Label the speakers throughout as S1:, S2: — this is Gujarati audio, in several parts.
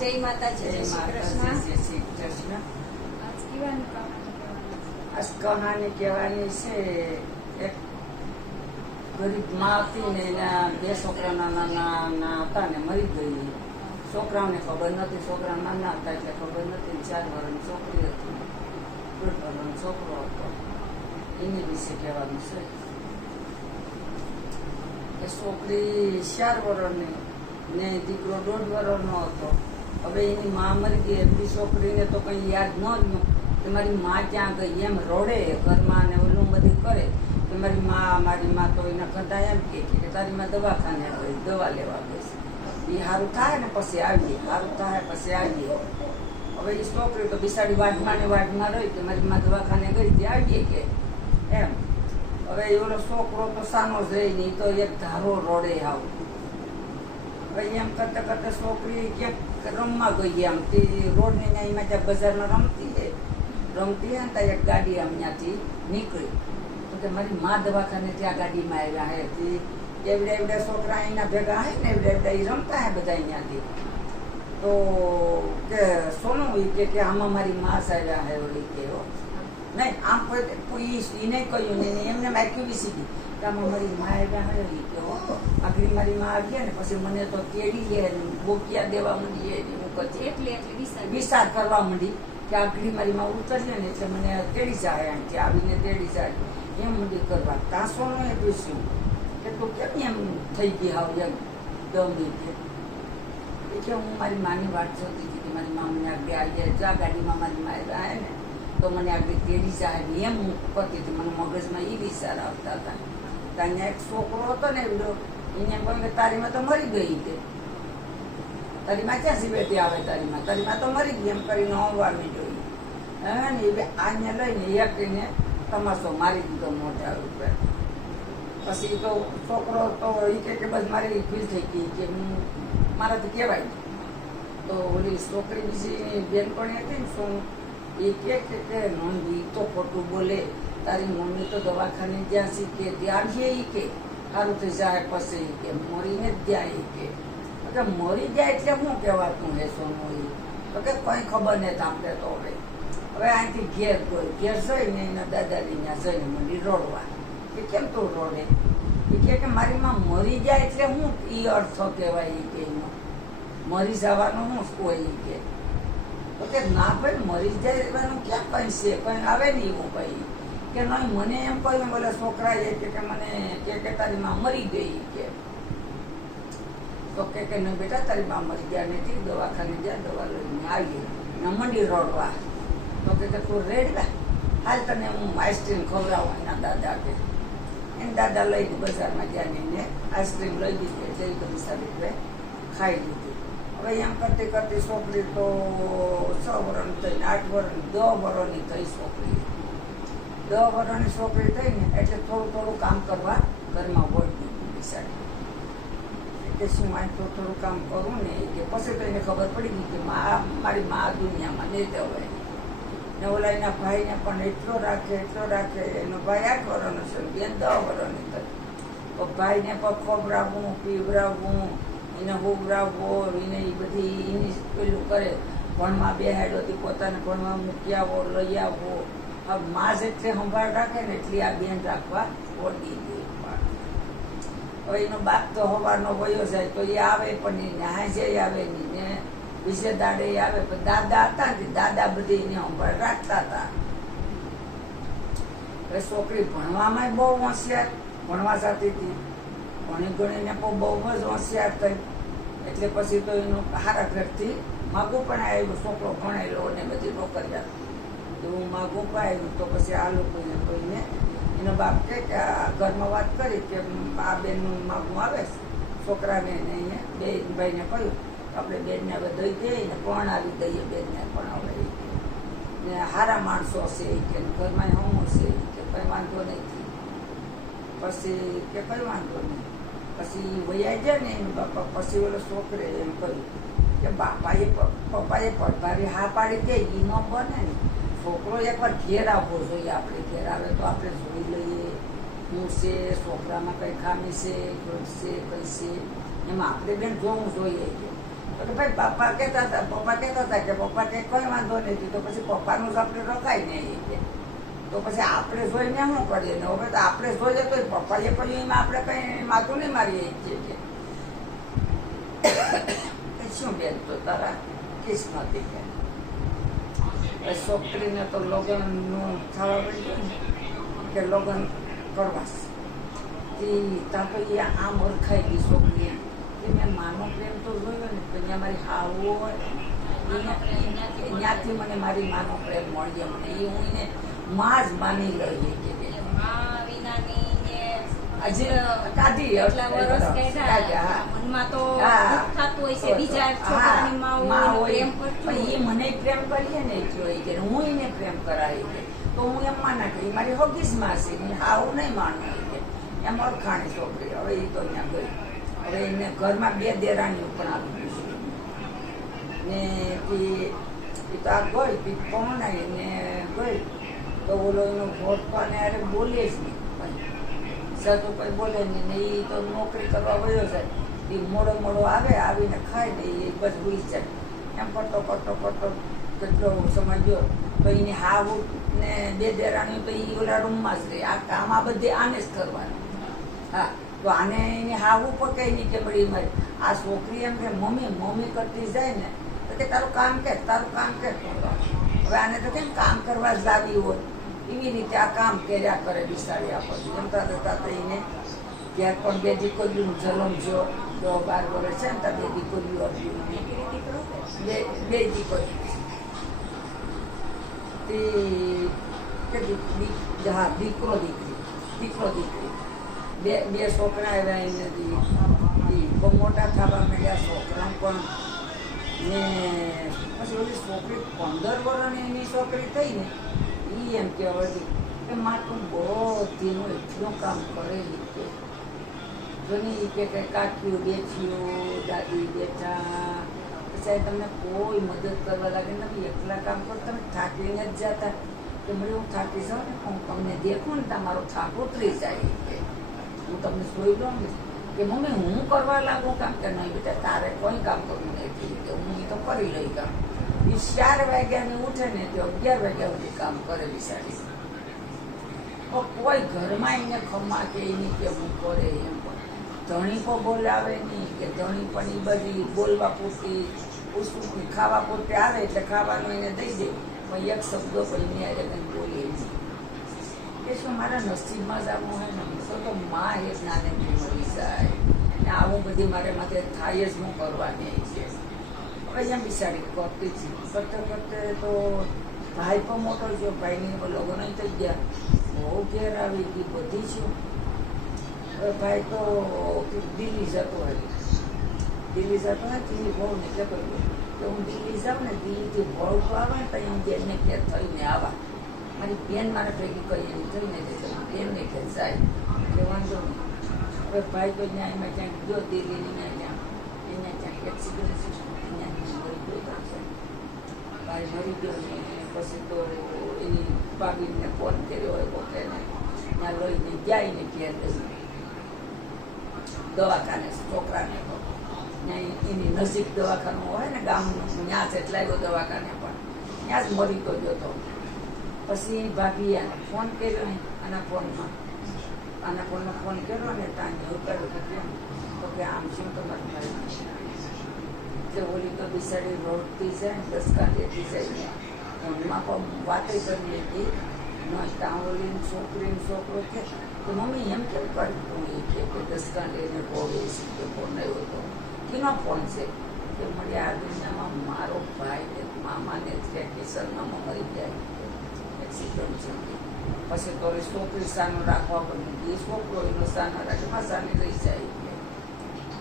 S1: જય માતાજી જય શ્રી કૃષ્ણ.
S2: જય શ્રી કૃષ્ણ.
S1: આજ કહેવાની કહાની કહેવાની
S2: છે એક ગરીબમાં હતી ને એના બે છોકરા નાના નાના હતા ને મરી ગઈ. છોકરાઓને ખબર નથી છોકરા નાના હતા એટલે ખબર નથી ચાર વર્ષની છોકરી હતી. દોઢ વર્ષનો છોકરો હતો. એની વિશે કહેવાનું છે. એ છોકરી ચાર વર્ષની ને દીકરો દોઢ વર્ષનો હતો. હવે એની મા મરી ગઈ, એમની છોકરીને તો કંઈ યાદ ન રહ્યું. કે મારી મા ક્યાં ગઈ? એમ રોડે ઘરમાં ને ઓલું બધું કરે. કે મારી મા મારી મા તો એના કરતા એમ કે કે તારી મા દવાખાને ગઈ, દવા લેવા ગઈ એ સારું થાય ને પછી આવીએ સારું થાય પછી આવીએ. હવે એ છોકરી તો બિસાડી વાટમાં ને વાટમાં રહી કે મારી મા દવાખાને ગઈ ત્યાં આવીએ કે એમ. હવે એ ઓલો છોકરો તો સાનો જ રહી નહીં તો એક ધારો રોડે આવું. હવે એમ કરતા કરતા છોકરી ક્યાંક રમવા ગઈ આમ તે રોડની એમાં જ્યાં બજારમાં રમતી હે રમતી હે ને ત્યાં એક ગાડી આમ ત્યાંથી નીકળી. તો કે મારી મા દવાખાને ત્યાં ગાડીમાં આવ્યા હે. તે એવડે એવડે છોકરા અહીંના ભેગા હે ને એવડે એવડે એ રમતા હે બધા અહીંયાથી. તો કે સોનું એ કે કે આમાં મારી માસ આવ્યા હે ઓલી કે નહીં, આમ કોઈ એને કહ્યું નહીં એમને માગ્યું બી સીધી કે મારી માએ કે હો. આખરી મારી માં આવી ને પછી મને તો તેડી બોકિયા દેવા માંડી એની હું કરતી
S1: એટલે એટલે
S2: વિસાર કરવા માંડી કે આખરી મારી માં ઉતરીએ ને એટલે મને તેડી જાય અહીંથી આવીને તેડી જાય. એમ મંડી કરવા. તાસોનું એ પૂછ્યું. કે તું કેમ એમ થઈ ગઈ હાવ એમ ગમી કે એટલે હું મારી માની વાત જોતી હતી કે મારી મા મને આગળ આવી જાય જા ગાડીમાં મારી માએ આવે ને તો મને આગળ તેડી જાય ને એમ હું કરતી હતી. મને મગજમાં એ વિચાર આવતા હતા. ત્યાં એક છોકરો હતો ને એમનો, એને કોઈ કે તારીમાં તો મરી ગઈ કે તારીમાં ક્યાં બેટી આવે તારીમાં તારીમાં તો મરી ગઈ, એમ કરીને હોવાની જોઈ હે ને, એ આને લઈને એક એને તમાશો મારી દીધો મોટા ઉપર. પછી તો છોકરો તો એ કે બસ મારી ફીલ થઈ ગઈ કે હું, મારાથી કહેવાય તો ઓલી છોકરી બીજી બેનપણી હતી ને શું એ કે નોંધી તો ખોટું બોલે. તારી મમ્મી તો દવાખાને જ્યાં કે ત્યાં છે કે સારું થઈ જાય પછી કે, મરીને જ જાય કે. કે મરી જાય એટલે શું કહેવાતું હે સોનું એ તો કે કંઈ ખબર નહીં આપણે તો હવે. હવે અહીંથી ઘેર ગયો ઘેર જઈને એના દાદાજી ત્યાં જઈને મંડી રોડવા. કે કેમ તું રોડે? એ કે મારી માં મરી જાય એટલે હું એ અર્થ કહેવાય એ કે એનો. મરી જવાનું શું કોઈ કે. તો કે ના ભાઈ, મરી જાય એવાનું ક્યાં કંઈ છે? કંઈ આવે નહીં એવું ભાઈ કે નહીં મને એમ કહ્યું બોલે છોકરા એ કે મને કે કે તારી માં મરી ગઈ કે. તો કે કે ન બેટા, તારી માં મરી ગયા નથી, દવાખાને ગયા દવા લઈને આવી ને મંડી રોડવા. તો કે તું રેડવા હાલ તને હું આઈસ્ક્રીમ ખવડાવું એના દાદા કે. એને દાદા લઈ ગઈ, બજારમાં ગયા ને આઈસ્ક્રીમ લઈ લીધી જઈ બધી સારી ખાઈ લીધી. હવે એમ કરતી કરતી છોકરી તો છ વર્ષની થઈ, આઠ વર્ષની દસ વર્ષની થઈ છોકરી. દસ વર્ષની છોકરી થઈ ને એટલે થોડું થોડું કામ કરવા ઘરમાં હોય દીધું એટલે શું આ થોડું થોડું કામ કરું ને કે પછી તો એને ખબર પડી ગઈ કે મા, મારી મા દુનિયામાં નહીં જવાય ને ઓલા એના ભાઈને પણ એટલો રાખે એટલો રાખે, એનો ભાઈ આઠ વર્ષનો છે બેન દસ વર્ષની થઈ તો ભાઈને પણ ખવડાવવું પીવડાવવું એને હોવડાવવો એને એ બધી એની પેલું કરે. ભણવા બેહાડ્યોથી પોતાને ભણવા મૂકી આવો, લઈ આવવો આ મા જેટલી સંભાળ રાખે ને એટલી આ બેન રાખવા ગઈ હવે એનો બાપ તો હવાનો વયો જાય તો એ આવે પણ એ હાજે આવે નહીં ને બીજે દાડે આવે પણ દાદા હતા ને દાદા બધી એને સંભાળ રાખતા હતા હવે છોકરી ભણવામાં બહુ હોશિયાર ભણવા જતી હતી ભણી ગણીને પણ બહુ જ હોશિયાર થઈ એટલે પછી તો એનું હારા ઘરથી માગું પણ આવ્યું છોકરો ભણેલો ને બધી નોકરિયા તો હું માગું પણ તો પછી આ લોકોને કોઈને એનો બાપ કહે કે આ ઘરમાં વાત કરી કે આ બેનનું માગું આવે છોકરાને એને બે ભાઈને કહ્યું, આપણે બેનને હવે દઈ દઈએ ને પણ આવી દઈએ બેનને પણ હવે. ને સારા માણસો હશે કે ઘરમાં હું હશે કે, કંઈ વાંધો નહીં. પછી કે, કંઈ વાંધો નહીં. પછી વૈયા જાય ને એનું બાપા. પછી ઓલો છોકરે એમ કહ્યું કે, બાપાએ પપ્પાએ પડભારી હા પાડી દે એ ન બને ને. છોકરો એકવાર ઘેર આવવો જોઈએ આપણે. ઘેર આવે તો આપણે જોઈ લઈએ. શું છે, છોકરામાં કઈ ખામી છે, કોઈ છે, કઈ છે. એમાં આપણે બેન જોવું જોઈએ તો ભાઈ પપ્પા કહેતા હતા, પપ્પા કહેતા હતા કે પપ્પા કે કોઈ વાંધો નથી તો પછી પપ્પાનું જ આપણે રખાય નહીં કે. તો પછી આપણે જોઈને શું કરીએ? ને હવે તો આપણે જોઈએ તો પપ્પાએ પણ એમાં આપણે કંઈ માથું નહીં મારીએ છીએ કે. શું બેન તો તારા કિસ્મતી કે? છોકરીને તો લગ્નનું થવા ને કે લગ્ન કરવા તે ત્યાં તો એ આમ ઓળખાઈ ગઈ છોકરીએ એ મેં માનો પ્રેમ તો જોયો ને પણ ત્યાં મારી હાવો ત્યાંથી મને મારી માનો પ્રેમ મળ્યો મને એ હું એને માં જ માની
S1: ને
S2: હજી કાઢી
S1: એટલા વરસ
S2: કાઢ્યા,
S1: કાઢ્યા. મનમાં તો થતું હોય છે બીજા છોકરાની માં
S2: માં
S1: હોય.
S2: હોય.
S1: પ્રેમ
S2: એ મને પ્રેમ કરીએ ને એ કે હું એને પ્રેમ કરાવી કે તો હું એમ માના કે મારી હગીસમાં છે. હું હાવ નહીં માનું કે. એમ ઓળખાણી છોકરી. હવે એ તો ત્યાં ગઈ. હવે એને ઘરમાં બે દેરાણીઓ પણ આવી ગયું છે. ને ઈ ઈ તો આ ગઈ. ને ગઈ. તો ઓલો એનો ભોટ પણ અરે બોલે જ નહીં. કંઈ. તો કોઈ બોલે નહીં ને એ તો નોકરી કરવા વયો જાય. એ મોડો મોડો આવે, આવીને ખાઈ ને એ બસ ભૂલી જાય. એમ કરતો કરતો કરતો કેટલો સમય ગયો. તો એને હાવ ને બે દેરાણી તો એ ઓલા રૂમમાં જ રહે. આ કામ આ બધે આને જ કરવાનું. હા, તો આને એને હાવું પકાઈ નહીં કે મળી મારી. આ છોકરી એમ કે, મમ્મી મમ્મી કરતી જાય ને. તો કે, તારું કામ કે તારું કામ કે હવે આને તો કેમ કામ કરવા જ લાવી હોય? એવી રીતે આ કામ કર્યા કરે બિસાડી આપણને જમતા થતા થઈને ત્યારે પણ બે દીકરીનું જલમ જો જો બાર વર્ષ છે ને ત્યાં બે દીકરીઓ હતી. બે દીકરી તે કે દી- દી- હા, દીકરો દીકરી દીકરો દીકરી. બે બે છોકરા એવા એને દી દી, બહુ મોટા થવા માંડ્યા છોકરા પણ. ને પછી ઓલી છોકરી પંદર વર્ષની એની છોકરી થઈ ને એ એમ કહેવાય કે બધી બધીનું એટલું કામ કરેલી કે જોની કે કંઈ કાકીઓ બેઠ્યું દાદી બેઠા પછી તમને કોઈ મદદ કરવા લાગે નથી એકલા કામ કરો તમે થાકીને જ જતા કે મને હું થાકી જાઉં ને હું તમને દેખું ને તમારો થાક ઉતરી જાય હું તમને સોઈ લઉં ને કે મમ્મી હું કરવા લાગુ કામ કે નહીં બેટા તારે કોઈ કામ કરવું નથી હું તો કરી લઈ કામ એ ચાર વાગ્યાની ઉઠે ને તો અગિયાર વાગ્યા સુધી કામ કરે બિસાડી પણ કોઈ ઘરમાં એને ખમા કે એની કે હું કરે એમ ધણી પણ બોલાવે નહીં કે ધણી પણ એ બધી બોલવા પૂરતી પૂછવું ખાવા પૂરતી આવે એટલે ખાવાનું એને દઈ દે. પણ એક શબ્દો પણ હારે કંઈ બોલે નહીં. કે શું મારા નસીબમાં જ આવું હોય ને? તો તો માં એક નાને મરી જાય. ને આવું બધી મારે માથે થાય જ હું કરવાની. છે હવે બિસાડી કરતી જ કરતે કરતે તો ભાઈ પણ મોટો છે ભાઈની લગ્ન થઈ ગયા. બહુ ઘેર આવી ગઈ, બધી છે ભાઈ તો દિલ્હી જતો હોય. દિલ્હી જતો હોય દિલ્હી બહુ ને કે તો હું દિલ્હી જાઉં ને, દિલ્હીથી તો આવે ને ત્યાં બેનને ઘેર થઈને આવા. મારી બેન મારા ભેગી કરી એમ થઈને બેનને ઘેર જાય. કે વાંધો નહીં. હવે ભાઈ તો ન્યાયમાં ક્યાંક ગયો દિલ્હીની ત્યાં એને ક્યાંક એક્સિડન્ટ છે ત્યાં મરી ગયો ત્યાં ભાઈ મરી ગયો ને પછી તો એની ભાભીને ફોન કર્યો હોય પોતે ને ત્યાં લઈને જાય ને ઘેર લઈને દવાખાને છોકરાને તો એની નજીક દવાખાનું હોય ને ગામનું ત્યાં જ એટલે આવ્યો દવાખાને પણ ત્યાં જ મરી તો જતો પછી ભાભી આને ફોન કર્યો ને આના ફોનમાં આના ફોનમાં ફોન કર્યો ને ત્યાં એવું કર્યું કે કેમ તો કે આમ શું તમારે મારી કે ઓલી તો બિસાડી રોડથી જાય ને જાય ને એમાં પણ વાતે કરી હતી. ન ત્યાં ઓલી છોકરીને છોકરો કે તો મમ્મી એમ કેમ કરતું એ કે કે દસકા લઈને પોવે છે કે ફોન આવ્યો તો? કેનો ફોન છે? કે મને આ દુનિયામાં મારો ભાઈ ને મામાને વેકેશનમાં મરી જાય. એક્સિડન્ટ છે. પછી તો છોકરી સાનું રાખવા પડ્યું. એ છોકરો એનો સાના રાખે માં સાને લઈ જાય.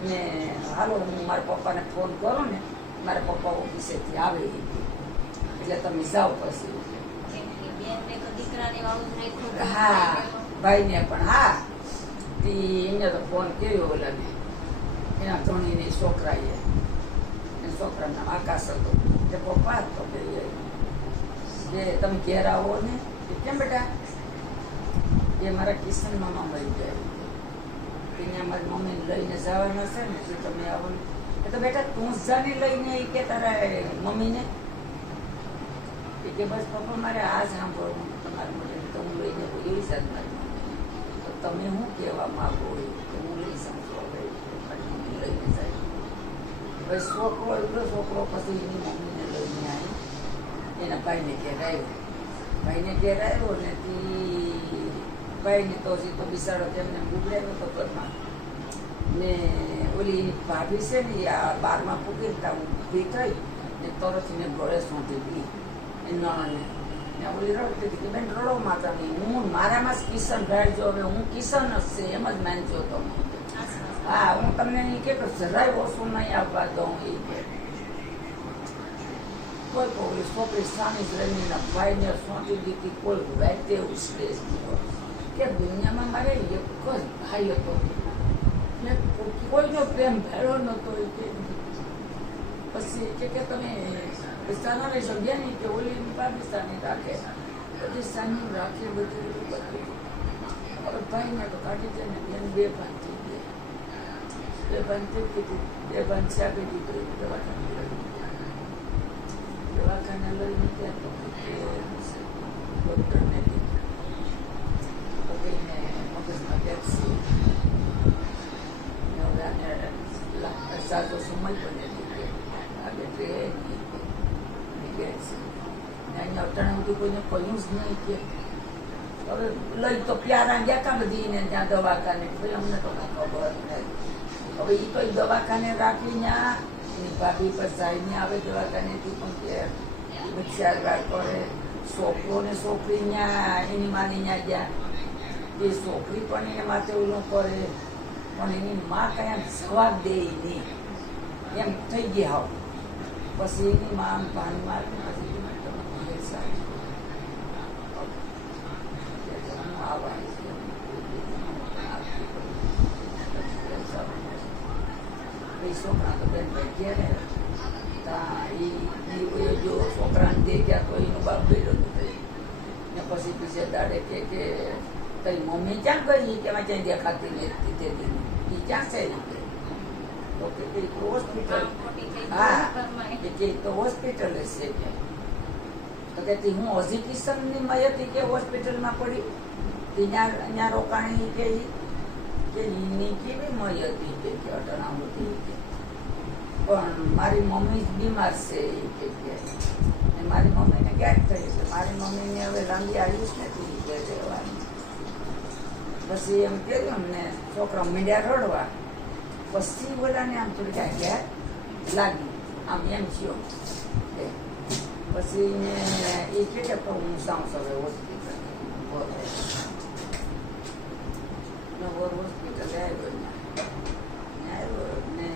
S2: ને હાલો, હું મારા પપ્પાને ફોન કરો ને, મારા પપ્પા ઓફિસેથી આવે એટલે તમે જાઓ પછી. હા, ભાઈને પણ, હા. એને તો ફોન કર્યો ઓલાને એના ધણીને છોકરાએ. એ છોકરાના આકાશ હતો. કે પપ્પા તો કે તમે ઘેર આવો ને. કેમ બેટા? એ મારા કિશન મામા મરી ગયા. કે મારી મમ્મીને લઈને જવાના છે ને, તો તમે આવો ને. તો બેટા તું જાને લઈને એ કે તારા મમ્મીને કે બસ પપ્પા, મારે આ સાંભળવું તમારું મને તો હું લઈને એવી મારી તો તમે શું કહેવા માગો કે હું લઈ મમ્મી લઈને જાય. હવે છોકરો એટલો છોકરો પછી એની મમ્મીને લઈને આવી એના ભાઈને ઘેર આવ્યો. ભાઈને ઘેર આવ્યો ને ભાઈને તો હજી તો બિચારો તેમને ગુગડાવ્યો તો ઘરમાં. ને ઓલી ભાભી છે ને આ બારમાં ત્યાં ઊભી થઈ ને તરત એને ગળે સોંધી ગઈ એ ને ઓલી રડતી હતી કે બેન રડો માતા નહીં હું મારામાં જ કિશન જો, હવે હું કિશન જ છે, એમ જ માનજો તમે. હા, હું તમને એ કે જરાય ઓછું નહીં આવવા દઉં એ કોઈ કોઈ છોકરી સામી જ રહીને ભાઈને સોંચી દીધી, કોઈ રાતે ઉછળે જ નહીં. કે દુનિયામાં મારે એક જ ભાઈ હતો. મેં કોઈનો પ્રેમ ભેળો નહોતો પછી કે કે તમે વિસ્તારમાં રહી શક્યા નહીં, કે ઓલી પાકિસ્તાની રાખે. સાની રાખે બધું. બધું ભાઈને તો કાઢી દે ને બેન બે થઈ ગયા. બે થઈ કીધું બે છે આપી દીધું દવાખાને. દવાખાને લઈને ત્યાં ડૉક્ટરને કીધું પેપ્સી નવરાને લા- સાતો સમય પણ નથી કે આગળ ટ્રેન નીકળે છે ને અહીંયા અટાણે બધું કોઈને કહ્યું જ નહીં કે હવે લઈ તો પ્યારા ગયા કા બધી ને ત્યાં દવાખાને ભાઈ અમને તો ખબર નહીં હવે એ તો દવાખાને રાખી ત્યાં એની ભાભી પર સાહેબને આવે દવાખાનેથી પણ કે વિચારવાર કરે છોકરો ને છોકરી ત્યાં એની માની ત્યાં ગયા એ છોકરી પણ એને માથે ઓલું કરે. પણ એની માં કયા જવાબ દે નહીં. એમ થઈ ગયા હોવ. પછી એની માં ભાન મારી પછી. છોકરા તો બેન ભાઈ ઘેરે ને. જો છોકરાને દે ગયા તો એનું બાપ બેડો થઈ ને પછી બીજે દાડે કે કે મમ્મી ક્યાં ગઈ? કે ક્યાંય દેખાતી નથી તે દી ઈ ક્યાં છે તો? કે તો હોસ્પિટલ હા કે કે તો હોસ્પિટલ છે કે. તો કે હું હજી કિશનની મય હતી કે હોસ્પિટલમાં પડી? ત્યાં ત્યાં રોકાણી કે કે એની કેવી મય હતી કે અટણા હતી કે? પણ મારી મમ્મી જ બીમાર છે એ કે મારી મમ્મીને ગેટ થઈ છે? મારી મમ્મીને હવે લાંબી આયુષ નથી રહેવાની. પછી એમ કર્યું અમને છોકરા મીડિયા રડવા. પછી બોલાને આમ થોડી કાંઈ ઘેર લાગી. આમ એમ થયો. પછી એ કે કે હું સાઉન્સ હવે હોસ્પિટલ નવર હોસ્પિટલ આવ્યો ને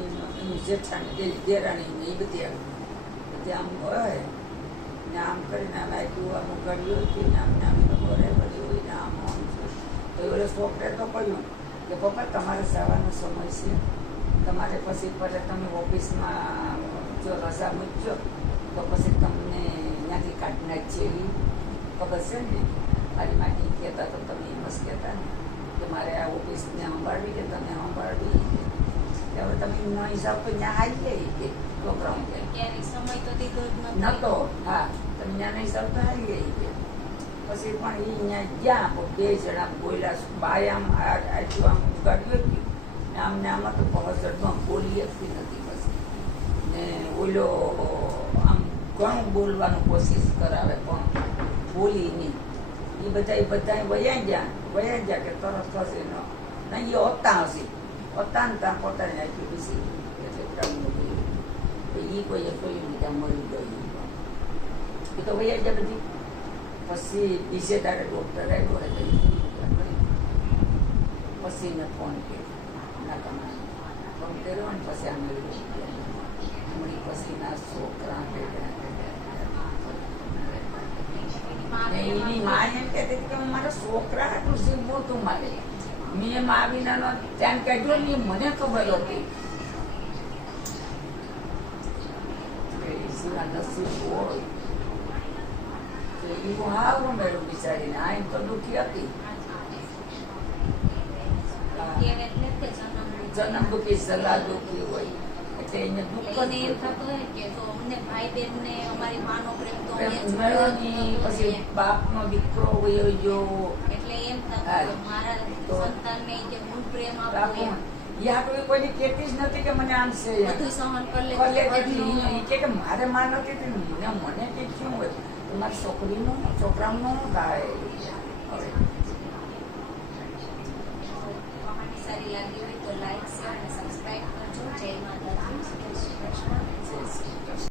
S2: એનું જેઠાણી દેરાણી એ બધી આવી. બધી આમ હોય. ને આમ કરીને આમ આપ્યું આમ ને આમ ને આમ તો બોરે બધી હોય ને આમ આમ છે તો એ ઓલો છોકરે તો કહ્યું કે પપ્પા તમારે જવાનો સમય છે. તમારે પછી પહેલાં તમે ઓફિસમાં જો રજા મૂકજો તો પછી તમને ત્યાંથી કાઢી નાખીએ એવી ખબર છે ને? મારી માટી કહેતા તો તમે એમ જ કહેતા ને કે મારે આ ઓફિસને સંભાળવી કે તમે સંભાળવી હવે તમે ન હિસાબ તો ત્યાં આવી જાય કે છોકરાઓ કે
S1: ક્યારેક સમય તો દીધો જ નથી.
S2: હા તમે ત્યાં નહીં તો આવી ગઈ કે. પછી પણ એ અહીંયા ગયા તો બે જણા બોલ્યા બાય આમ આટલું આમ ઉગાડ્યું હતું, ને આમ ને આમાં તો પહોંચડમાં બોલી હતી નથી પછી ને ઓલો આમ ઘણું બોલવાનું કોશિશ કરાવે, પણ બોલી નહીં. એ બધા બધા વયા ગયા વયા ગયા કે તરત થશે ન નહીં એ હતા હશે. હતા ને ત્યાં પોતાને આખી બેસી એટલે ત્રણ એ કોઈએ કોઈ ત્યાં મરી ગયું. એ તો વયા ગયા બધી પછી બીજે દાડે ડૉક્ટર આવ્યો એટલે. પછી મેં ફોન કર્યો. ફોન કર્યો ને પછી આમ હમણાં પછી ના છોકરા એની મા એમ કહેતી હતી કે હું મારા છોકરા હાટું સીવવું તું મારે મેં મા વિનાનો ત્યાં કાઢ્યો ને મને ખબર હતી. ઈસુના નસીબ હોય એવું હારું મેળું બિચારીને આ એમ તો દુઃખી હતી.
S1: જન્મ
S2: દુઃખી સલાહ દુઃખી હોય એટલે એને દુઃખ
S1: એટલે એમ. થતું. હોય કે જો અમને ભાઈ બેન ને અમારી માનો પ્રેમ તો
S2: પ્રેમ
S1: અહીંયા જ
S2: મળ્યો નહીં,
S1: મળ્યો
S2: પછી બાપનો દીકરો વયો ગયો.
S1: એટલે એમ થતું મારા સંતાનને જે હું પ્રેમ આપું એમ.
S2: યા કોઈ કોઈને કહેતી જ નથી કે મને આમ છે
S1: બધું સહન કરી લે
S2: કે કે મારે માં નથી મને મને કે શું હોય? તો મારી છોકરીનું છોકરાનું થાય હવે
S1: સારી લાગી